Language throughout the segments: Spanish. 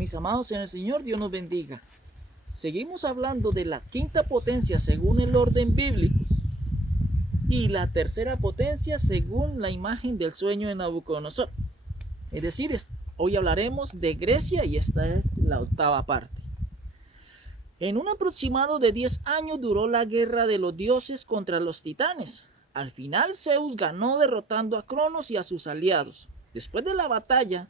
Mis amados en el Señor, Dios nos bendiga. Seguimos hablando de la quinta potencia según el orden bíblico y la tercera potencia según la imagen del sueño de Nabucodonosor. Es decir, hoy hablaremos de Grecia y esta es la octava parte. En un aproximado de 10 años duró la guerra de los dioses contra los titanes. Al final Zeus ganó derrotando a Cronos y a sus aliados. Después de la batalla,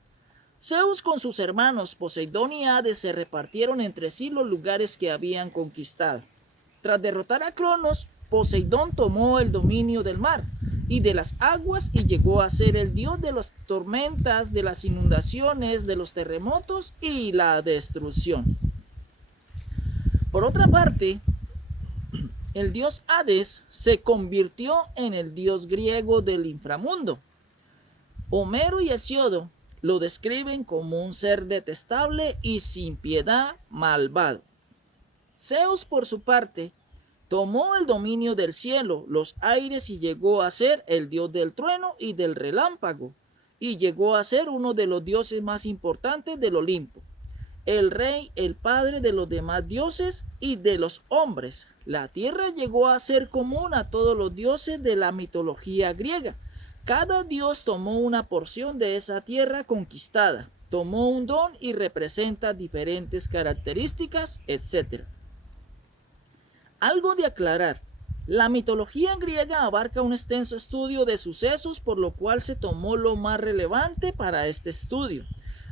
Zeus con sus hermanos Poseidón y Hades se repartieron entre sí los lugares que habían conquistado. Tras derrotar a Cronos, Poseidón tomó el dominio del mar y de las aguas y llegó a ser el dios de las tormentas, de las inundaciones, de los terremotos y la destrucción. Por otra parte, el dios Hades se convirtió en el dios griego del inframundo. Homero y Hesíodo lo describen como un ser detestable y sin piedad, malvado. Zeus, por su parte, tomó el dominio del cielo, los aires y llegó a ser el dios del trueno y del relámpago, y llegó a ser uno de los dioses más importantes del Olimpo, el rey, el padre de los demás dioses y de los hombres. La tierra llegó a ser común a todos los dioses de la mitología griega. Cada dios tomó una porción de esa tierra conquistada, tomó un don y representa diferentes características, etc. Algo de aclarar. La mitología griega abarca un extenso estudio de sucesos, por lo cual se tomó lo más relevante para este estudio.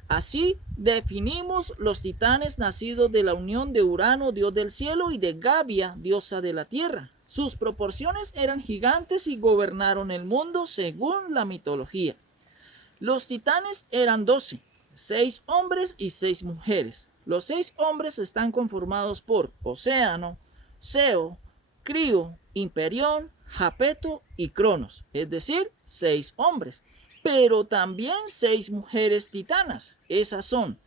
Así definimos los titanes nacidos de la unión de Urano, dios del cielo, y de Gavia, diosa de la tierra. Sus proporciones eran gigantes y gobernaron el mundo según la mitología. Los titanes eran 12, 6 hombres y 6 mujeres. Los 6 hombres están conformados por Océano, Seo, Crío, Imperión, Japeto y Cronos, es decir, 6 hombres, pero también 6 mujeres titanas. Esas son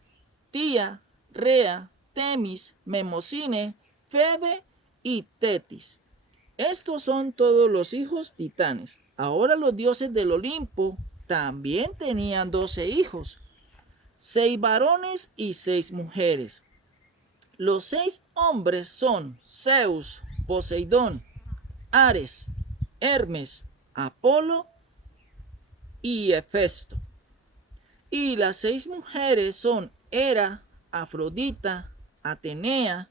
Tía, Rea, Temis, Memocine, Febe y Tetis. Estos son todos los hijos titanes. Ahora los dioses del Olimpo también tenían 12 hijos, 6 varones y 6 mujeres. Los 6 hombres son Zeus, Poseidón, Ares, Hermes, Apolo y Hefesto. Y las 6 mujeres son Hera, Afrodita, Atenea,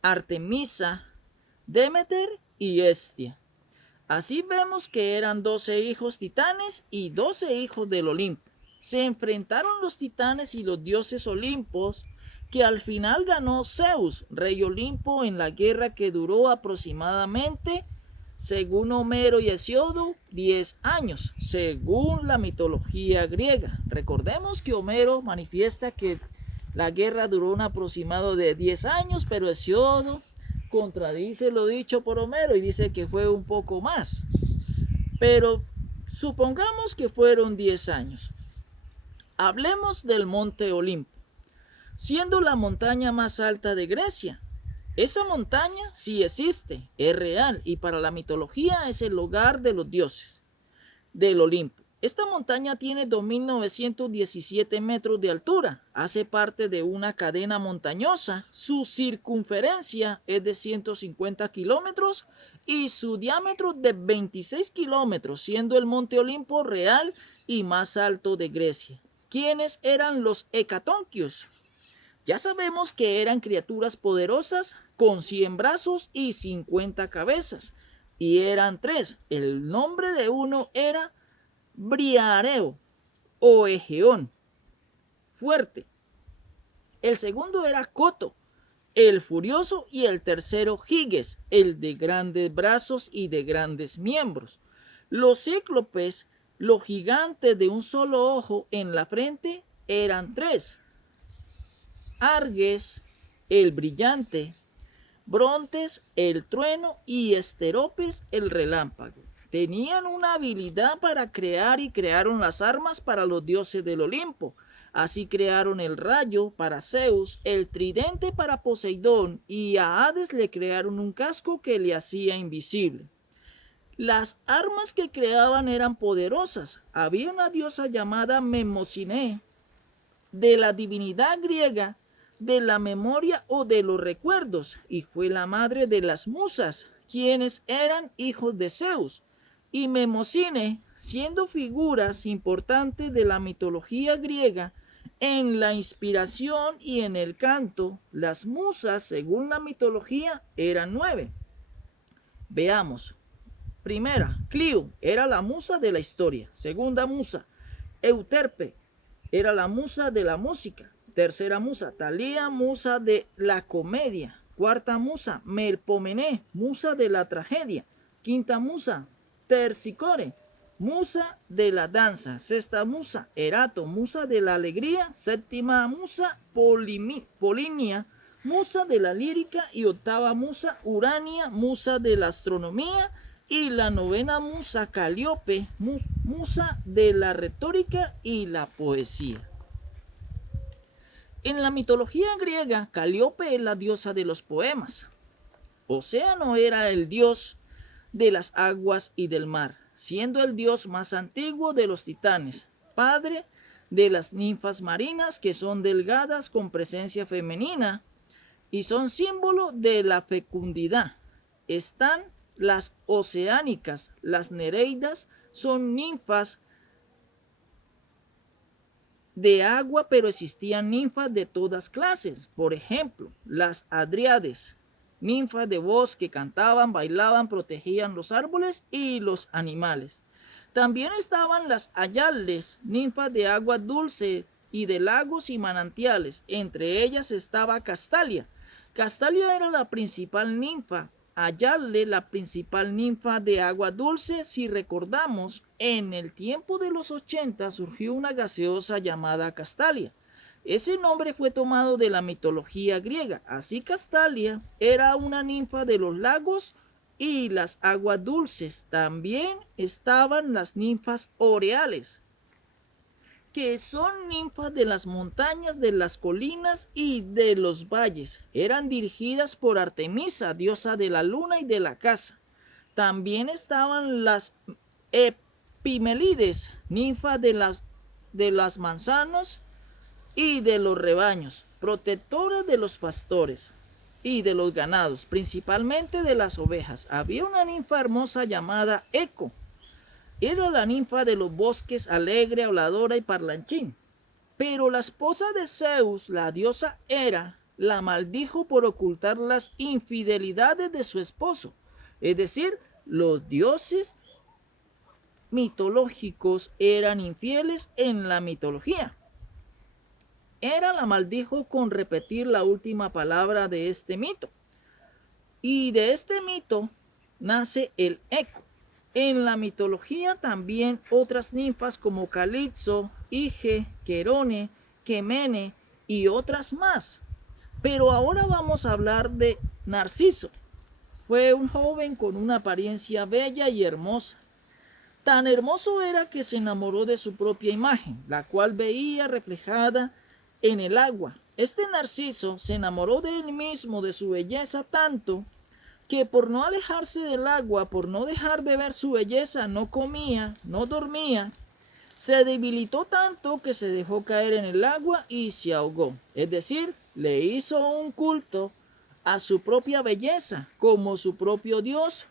Artemisa, Demeter y Hestia. Así vemos que eran 12 hijos titanes y 12 hijos del Olimpo. Se enfrentaron los titanes y los dioses Olimpos, que al final ganó Zeus, rey Olimpo, en la guerra que duró aproximadamente, según Homero y Hesíodo, 10 años, según la mitología griega. Recordemos que Homero manifiesta que la guerra duró un aproximado de 10 años, pero Hesíodo contradice lo dicho por Homero y dice que fue un poco más. Pero supongamos que fueron 10 años. Hablemos del monte Olimpo, siendo la montaña más alta de Grecia. Esa montaña sí existe, es real y para la mitología es el hogar de los dioses del Olimpo. Esta montaña tiene 2.917 metros de altura, hace parte de una cadena montañosa, su circunferencia es de 150 kilómetros y su diámetro de 26 kilómetros, siendo el monte Olimpo real y más alto de Grecia. ¿Quiénes eran los hecatonquios? Ya sabemos que eran criaturas poderosas con 100 brazos y 50 cabezas, y eran 3. El nombre de uno era Briareo o Egeón, fuerte. El segundo era Coto, el furioso, y el tercero Giges, el de grandes brazos y de grandes miembros. Los cíclopes, los gigantes de un solo ojo en la frente, eran 3. Arges, el brillante, Brontes, el trueno, y Esteropes, el relámpago. Tenían una habilidad para crear y crearon las armas para los dioses del Olimpo. Así crearon el rayo para Zeus, el tridente para Poseidón, y a Hades le crearon un casco que le hacía invisible. Las armas que creaban eran poderosas. Había una diosa llamada Memocine, de la divinidad griega, de la memoria o de los recuerdos, y fue la madre de las musas, quienes eran hijos de Zeus. Y Mnemosine, siendo figuras importantes de la mitología griega, en la inspiración y en el canto, las musas, según la mitología, eran 9. Veamos. Primera, Clio, era la musa de la historia. Segunda musa, Euterpe, era la musa de la música. Tercera musa, Talía, musa de la comedia. Cuarta musa, Melpomene, musa de la tragedia. Quinta musa, Tersicore, musa de la danza. Sexta musa, Erato, musa de la alegría. Séptima musa, Polinia, musa de la lírica. Y octava musa, Urania, musa de la astronomía. Y la novena musa, Calíope, musa de la retórica y la poesía. En la mitología griega, Calíope es la diosa de los poemas. Océano era el dios de las aguas y del mar, siendo el dios más antiguo de los titanes, padre de las ninfas marinas, que son delgadas con presencia femenina y son símbolo de la fecundidad. Están las oceánicas, las nereidas, son ninfas de agua, pero existían ninfas de todas clases. Por ejemplo, las Adriades, ninfas de bosque, cantaban, bailaban, protegían los árboles y los animales. También estaban las Ayales, ninfas de agua dulce y de lagos y manantiales. Entre ellas estaba Castalia. Castalia era la principal ninfa. Ayale, la principal ninfa de agua dulce. Si recordamos, en el tiempo de los 80 surgió una gaseosa llamada Castalia. Ese nombre fue tomado de la mitología griega. Así Castalia era una ninfa de los lagos y las aguas dulces. También estaban las ninfas oreales, que son ninfas de las montañas, de las colinas y de los valles. Eran dirigidas por Artemisa, diosa de la luna y de la caza. También estaban las Epimelides, ninfas de las manzanos y de los rebaños, protectoras de los pastores y de los ganados, principalmente de las ovejas. Había una ninfa hermosa llamada Eco. Era la ninfa de los bosques, alegre, habladora y parlanchín. Pero la esposa de Zeus, la diosa Hera, la maldijo por ocultar las infidelidades de su esposo. Es decir, los dioses mitológicos eran infieles en la mitología. Hera la maldijo con repetir la última palabra de este mito. Y de este mito nace el Eco. En la mitología también otras ninfas como Calipso, Ige, Querone, Quemene y otras más. Pero ahora vamos a hablar de Narciso. Fue un joven con una apariencia bella y hermosa. Tan hermoso era que se enamoró de su propia imagen, la cual veía reflejada en el agua. Este Narciso se enamoró de él mismo, de su belleza tanto, que por no alejarse del agua, por no dejar de ver su belleza, no comía, no dormía. Se debilitó tanto que se dejó caer en el agua y se ahogó. Es decir, le hizo un culto a su propia belleza como su propio Dios.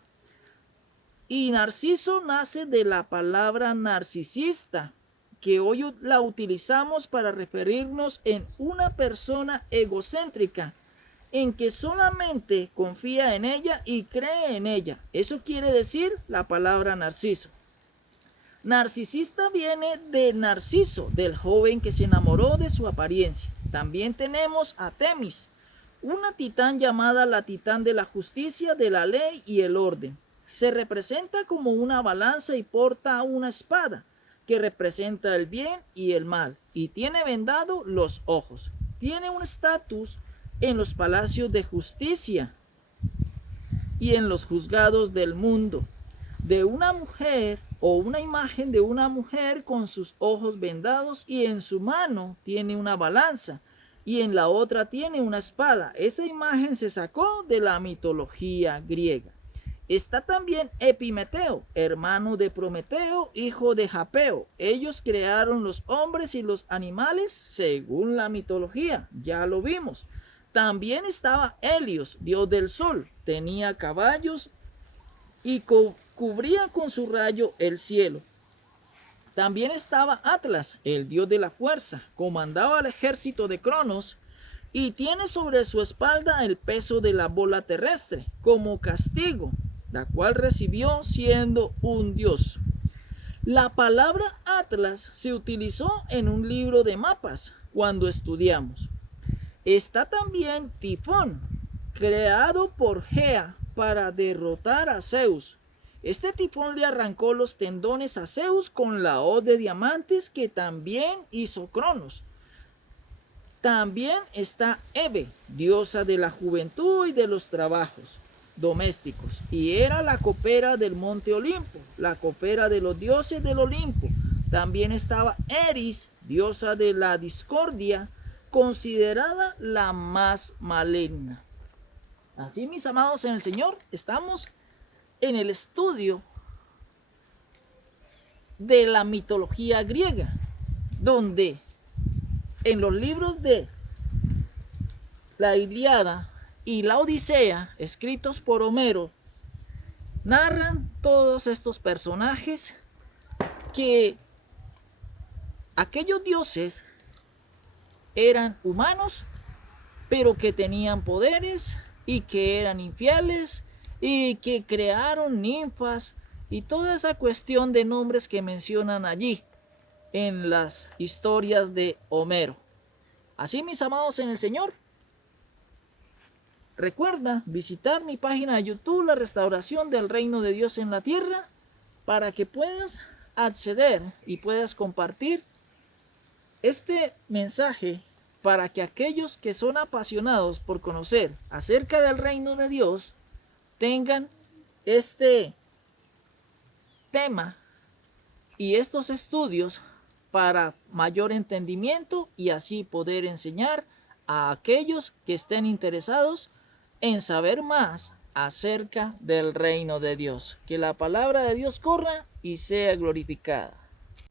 Y Narciso nace de la palabra narcisista, que hoy la utilizamos para referirnos en una persona egocéntrica, en que solamente confía en ella y cree en ella. Eso quiere decir la palabra narciso. Narcisista viene de Narciso, del joven que se enamoró de su apariencia. También tenemos a Temis, una titán llamada la titán de la justicia, de la ley y el orden. Se representa como una balanza y porta una espada que representa el bien y el mal, y tiene vendado los ojos. Tiene un estatus en los palacios de justicia y en los juzgados del mundo, de una mujer o una imagen de una mujer con sus ojos vendados, y en su mano tiene una balanza y en la otra tiene una espada. Esa imagen se sacó de la mitología griega. Está también Epimeteo, hermano de Prometeo, hijo de Japeo. Ellos crearon los hombres y los animales según la mitología, ya lo vimos. También estaba Helios, dios del sol. Tenía caballos y cubría con su rayo el cielo. También estaba Atlas, el dios de la fuerza. Comandaba el ejército de Cronos y tiene sobre su espalda el peso de la bola terrestre como castigo, la cual recibió siendo un dios. La palabra Atlas se utilizó en un libro de mapas cuando estudiamos. Está también Tifón, creado por Gea para derrotar a Zeus. Este tifón le arrancó los tendones a Zeus con la hoz de diamantes que también hizo Cronos. También está Hebe, diosa de la juventud y de los trabajos domésticos, y era la copera del monte Olimpo, la copera de los dioses del Olimpo. También estaba Eris, diosa de la discordia, considerada la más maligna. Así, mis amados en el Señor, estamos en el estudio de la mitología griega, donde en los libros de la Ilíada y la Odisea, escritos por Homero, narran todos estos personajes que aquellos dioses eran humanos, pero que tenían poderes y que eran infieles y que crearon ninfas y toda esa cuestión de nombres que mencionan allí en las historias de Homero. Así, mis amados en el Señor, recuerda visitar mi página de YouTube, La Restauración del Reino de Dios en la Tierra, para que puedas acceder y puedas compartir este mensaje para que aquellos que son apasionados por conocer acerca del reino de Dios tengan este tema y estos estudios para mayor entendimiento y así poder enseñar a aquellos que estén interesados en saber más acerca del reino de Dios. Que la palabra de Dios corra y sea glorificada.